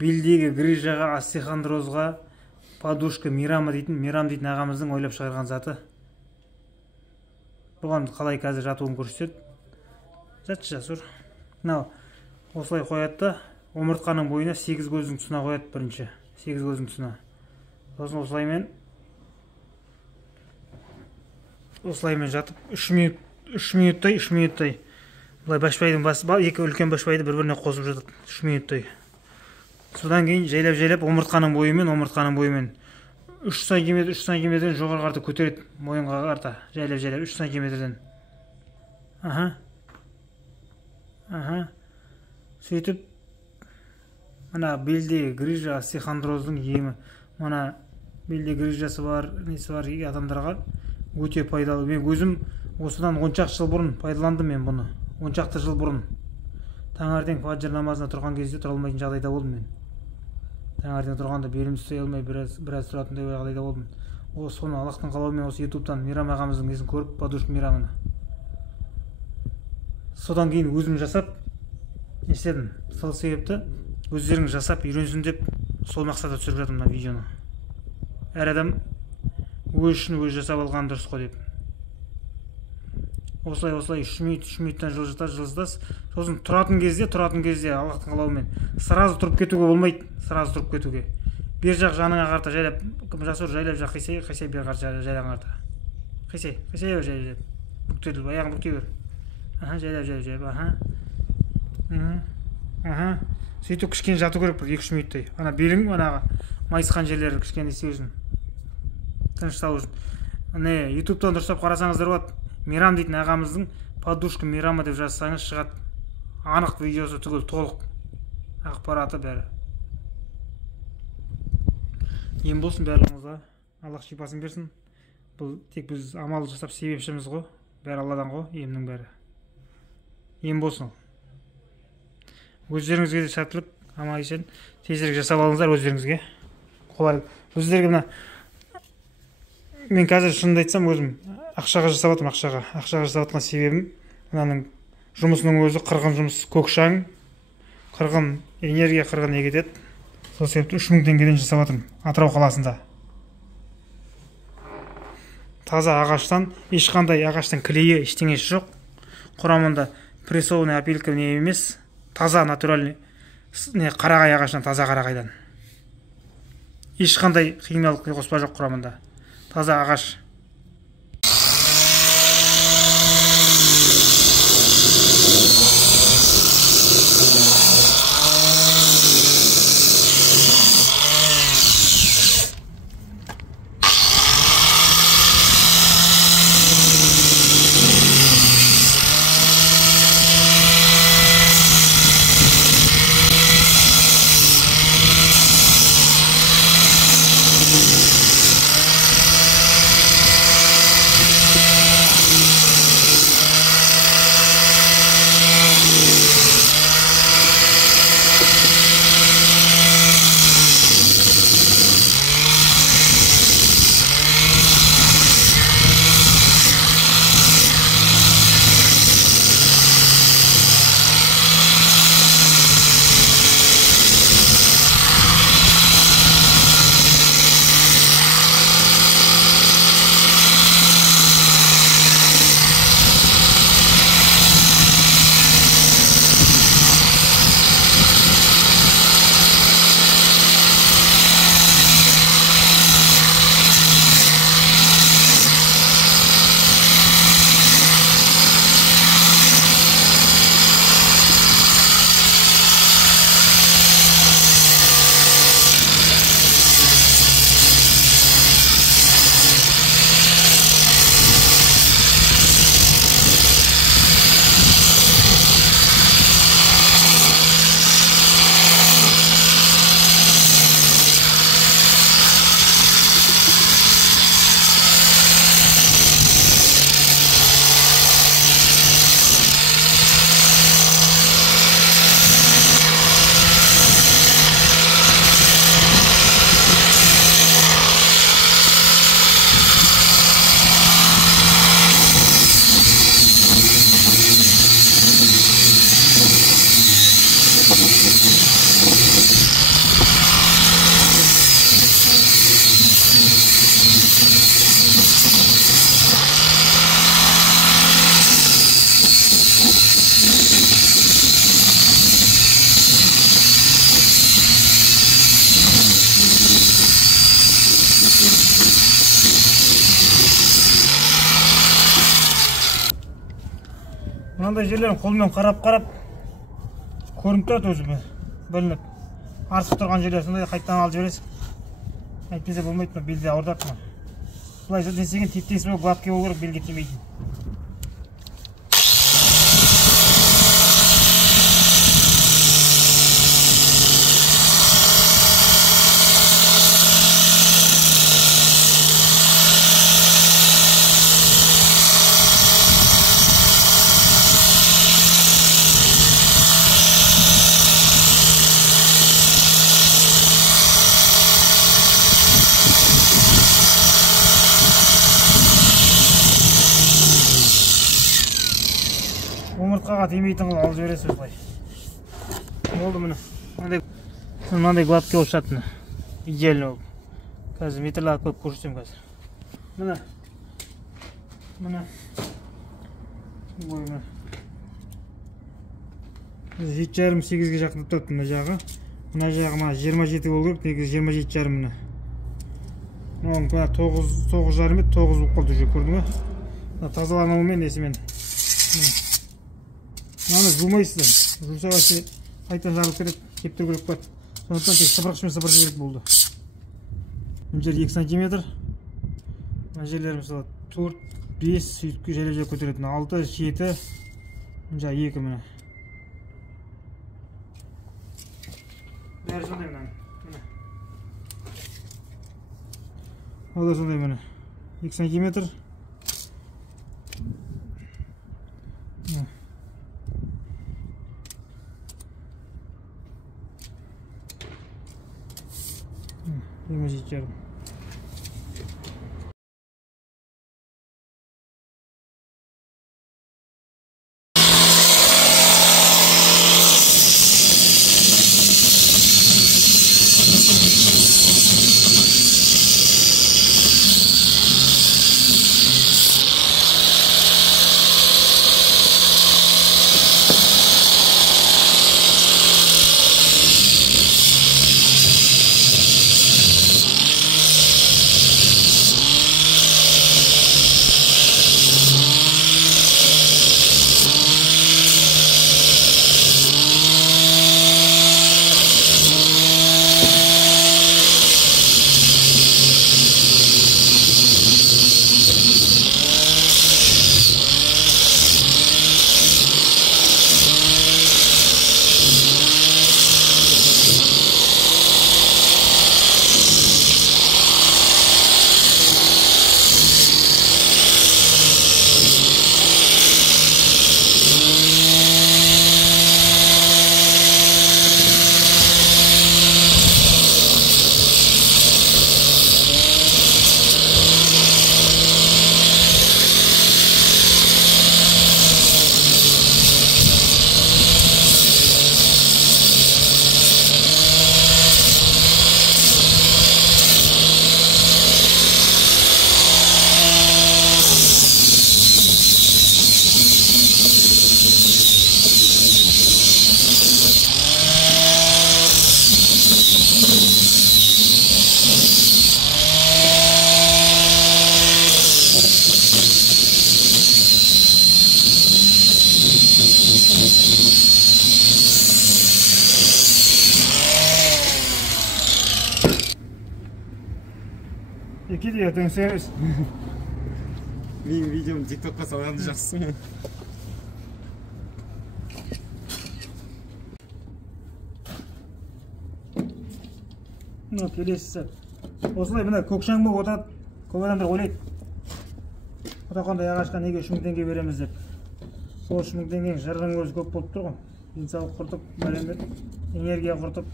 белдегі грижаға, остеохондрозға, подушка мирам дейтін ағамыздың ойлап шығарған заты. Бұған қалай қазір жатуын көрсетеді. Жатшы Жасур. Мынау осылай қояды да, омыртқаның бойына 8 көздің тұсына қояды бірінші. 8 көздің тұсына. Сосын осылаймен жатып 3 минуттай былай башпайдың басы, екі үлкен башпайды бір-біріне қосып жатады 3 минуттай. Содан кейін жайлап омыртқаның бойымен 3 сантиметрден жоғары қарта көтереді, мойынға қарта, жайлап 3 сантиметрден. Сөйтіп, мына белде грижа, остеохондроздың емі, мына белде грижасы бар, несі бар адамдарға өте пайдалы. Мен өзім осыдан 10 жыл бұрын пайдаландым мен бұны. 10 жыл бұрын. Таңертең фаджр намазына тұрған кезде тұра алмайтын жағдайда болдым мен. Таңертең тұрғанда белім ұстай алмай біраз тұратындай жағдайда болдым. Соны Аллахтың қалауымен осы ютубтан Мирам ағамыздың несін көріп, подушка Мирамыны. Содан кейін өзім жасап не істедім. Сол себепті өздеріңіз жасап үйренсін деп сол мақсатта түсіріп жатырмын мына видеоны. Әр адам өз үшін өз жасап алған дұрыс қой деп. Осылай 3 минуттан жылжытасыз. Сосын тұратын кезде Аллахтың қалауымен сразу тұрып кетуге болмайды. Сразу тұрып кетуге. Бер жақ жаныңа қарта жайлап, Жасур жайлап жақ қисай бер қарта жайлап қарта. Қисай жайлап. Бүктетіп, аяғын бүктей бер. Жайлап. Сөйтіп кішкене жату керек бір 2-3 минуттай. Ана белің, ана майысқан жерлері кішкене істеу үшін. Тыныштау үшін. Ютубтан дұрыстап қарасаңыздар болады. Мирам дейтін ағамыздың подушка Мирама деп жазсаңыз шығады. Анық видеосы түгел толық. Ақпараты бәрі. Ем болсын бәріңізге. Аллах шипасын берсін. Бұл тек біз амал жасап себепшіміз ғой. Бәрі Алладан ғой, емнің бәрі. Ем болсын. Өздеріңізге де сәттілік, аман-есен тезірек жасап алыңыздар өздеріңізге. Қолай. Өздеріңізге мына мен қазір шынымды айтсам өзім ақшаға жасап жатырмын, ақшаға жасап жатқан себебім мынаның жұмысының өзі қырғын жұмыс, көкшаң, қырғын энергия, қырғын не кетеді. Сол себепті 3000 теңгеден жасап жатырмын Атырау қаласында. Таза ағаштан, ешқандай ағаштың клейі ештеңесі жоқ. Құрамында прессованный опилка не емес, таза натуральный қарағай ағашынан, таза қарағайдан. Ешқандай химиялық қоспа жоқ құрамында. Таза ағаш. Андай жерлерін қолмен қарап көрініп тұрады өзі білініп. Артық тұрған жерлер сондай қайтадан алып жібересің. Әйтпесе болмайды, белде ауыртады. Бұлай десеген теп-тесіп гладкий болу керек, белге тимейтін. Омыртқаға тимейтін қылып алып жібересіз осылай. Болды міне. Мынандай гладкий болып шығады. Идеально болып. Қазір метрлар көп көрсетемін қазір. Міне. Ой, 7,5-8-ге жақын тұрады мына жағы. Мына жағы 27 болу керек, негізі 27,5 міне. Мынау 9,5 ме 9 болып қалды уже, көрдің бе? Тазалануымен несімен. Мынаны жумайсыздар. Жуса басы қайтадан жарылып кетеді, кептіру керек болады. Сондықтан тек сыпырғышпен сыпырып жіберіп болды. Мына жер 2 см. Мына жерлер мысалы 4, 5 сөйтіп жайлап көтеретін. 6, 7. Мына 2 міне. Бәрі сондай мына. Ол да сондай міне. 2 см. Имажитер. Екеде өтіңсеңіз. Менің видеом TikTokқа салғанды жақсы. Келесісі. Осылай мына көкшаң болып отырады. Көп адамдар ойлайды. Отақандай ағашқа неге 3 мың теңге береміз деп. Сол 3 мың теңгенің жарғының өзі көп болып тұр ғой. Денсаулық құртып, энергия құртып.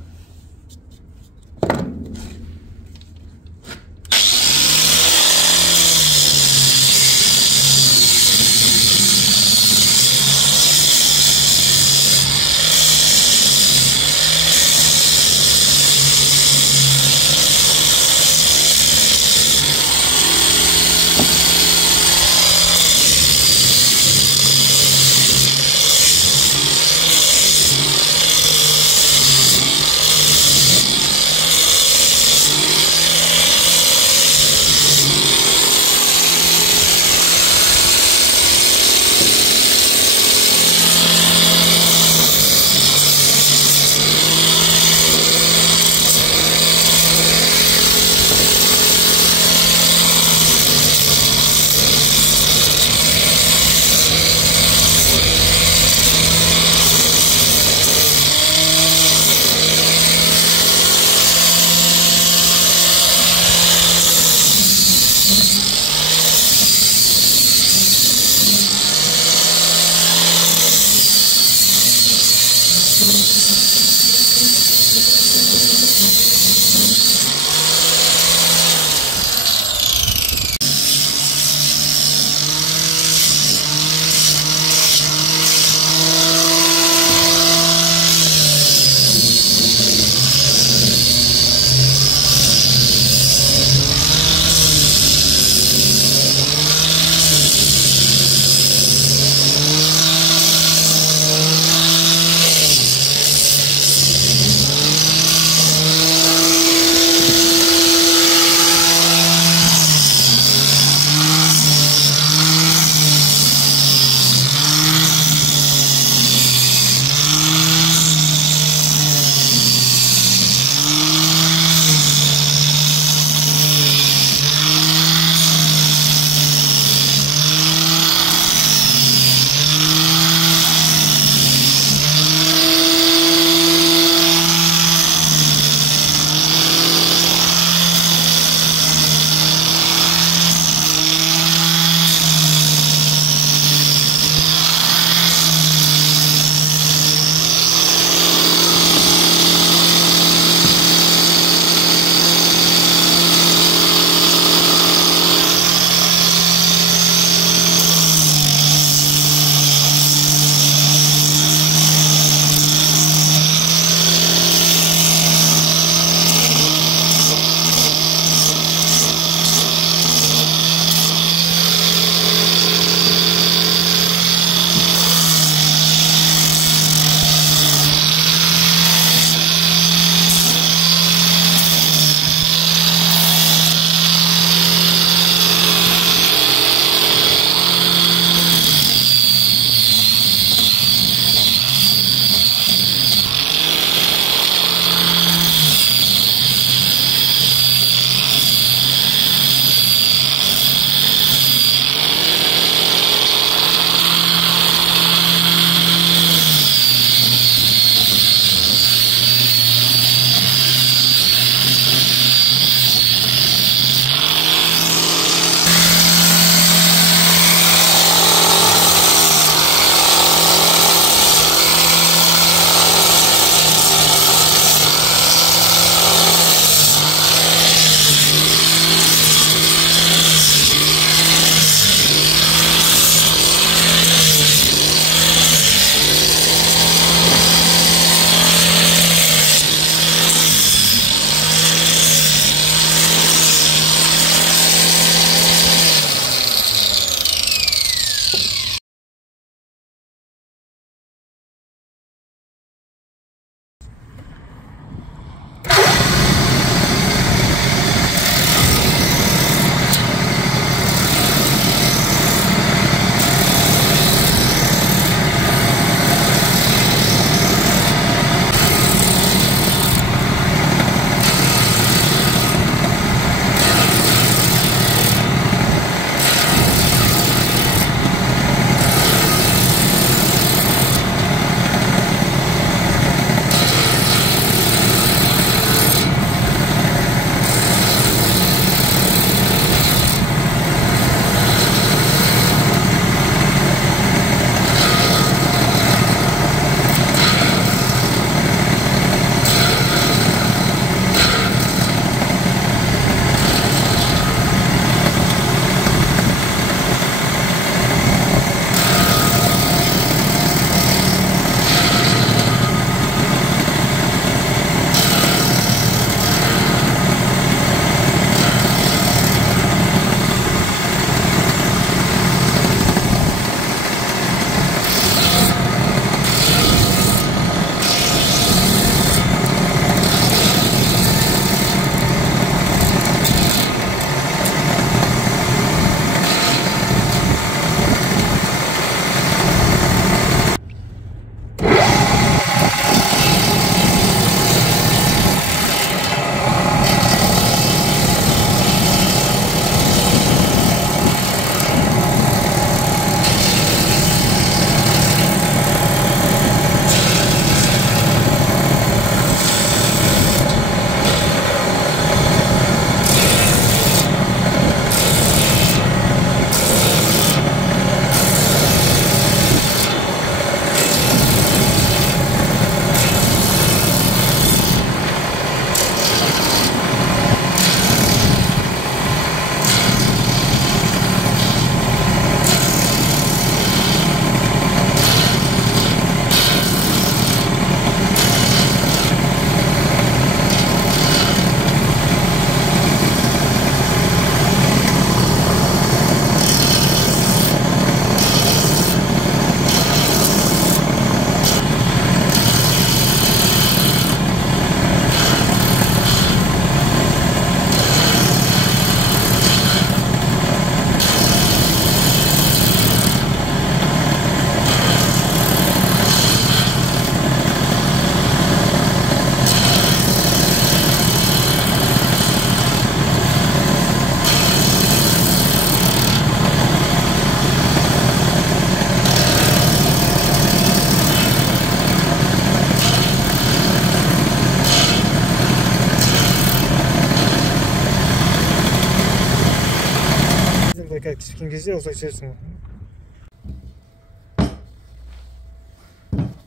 кескен кезде осылай түсесің.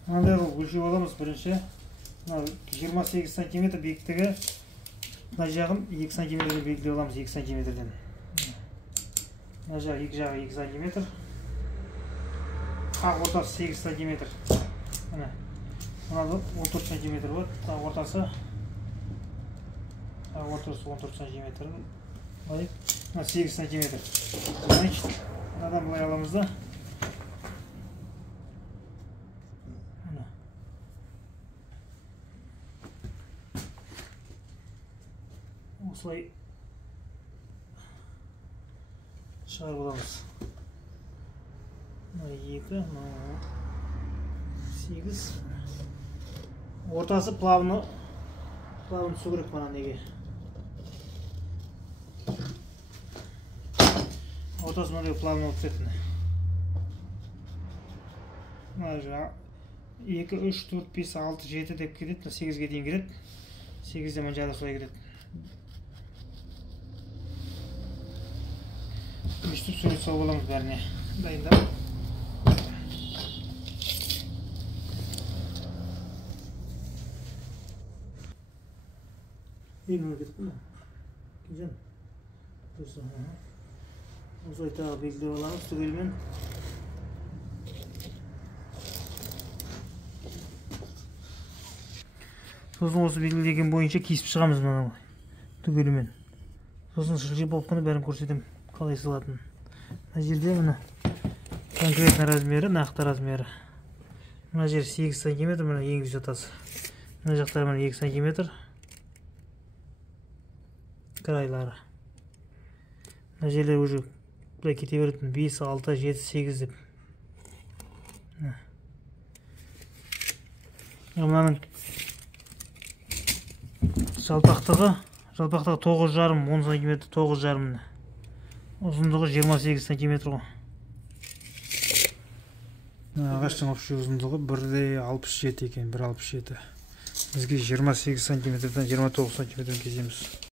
Мынандай қылып өлшеп аламыз бірінші. Мына 28 сантиметр биіктігі. Мына жағын 2 сантиметрден белгілеп аламыз, 2 сантиметрден. Мына жағы екі жағы 2 сантиметр. Қақ ортасы 8 сантиметр. Мына 14 сантиметр бар. Қақ ортасы 14 сантиметр. Мына 8 сантиметр. Значит, мынадан былай аламыз да. Осылай шығарып аламыз. Мына 2, мына 8. Ортасы плавно түсу керек мына неге. Ортасы мынандай плавно болып түсетін. Мына 2, 3, 4, 5, 6, 7 деп кетеді, 8-ге дейін кетеді. 8-де мына жағы солай кетеді. Үштіп сурет салып аламыз бәріне. Дайындап. Елмей кетіп қой. Кенжан. Осылай тағы белгілеп аламыз түгелмен. Сосын осы белгілеген бойынша кесіп шығамыз мынаны түгелмен. Сосын шылжи болып қана бәрін көрсетем қалай салатын. Мына жерде мына конкретно размері, нақты размері. Мына жер 8 сантиметр, мына енгіз жатасы. Мына жақтары мына 2 сантиметр. Крайлары. Мына жерлер уже бұлай кете беретін 5, 6, 7, 8 деп. Мынаның жалпақтығы 9,5, 10 сантиметр, 9,5. Ұзындығы 28 сантиметр ғой. Ағаштың общий ұзындығы 1,67 екен, 1,67. Бізге 28 сантиметрден 29 сантиметрден кеземіз.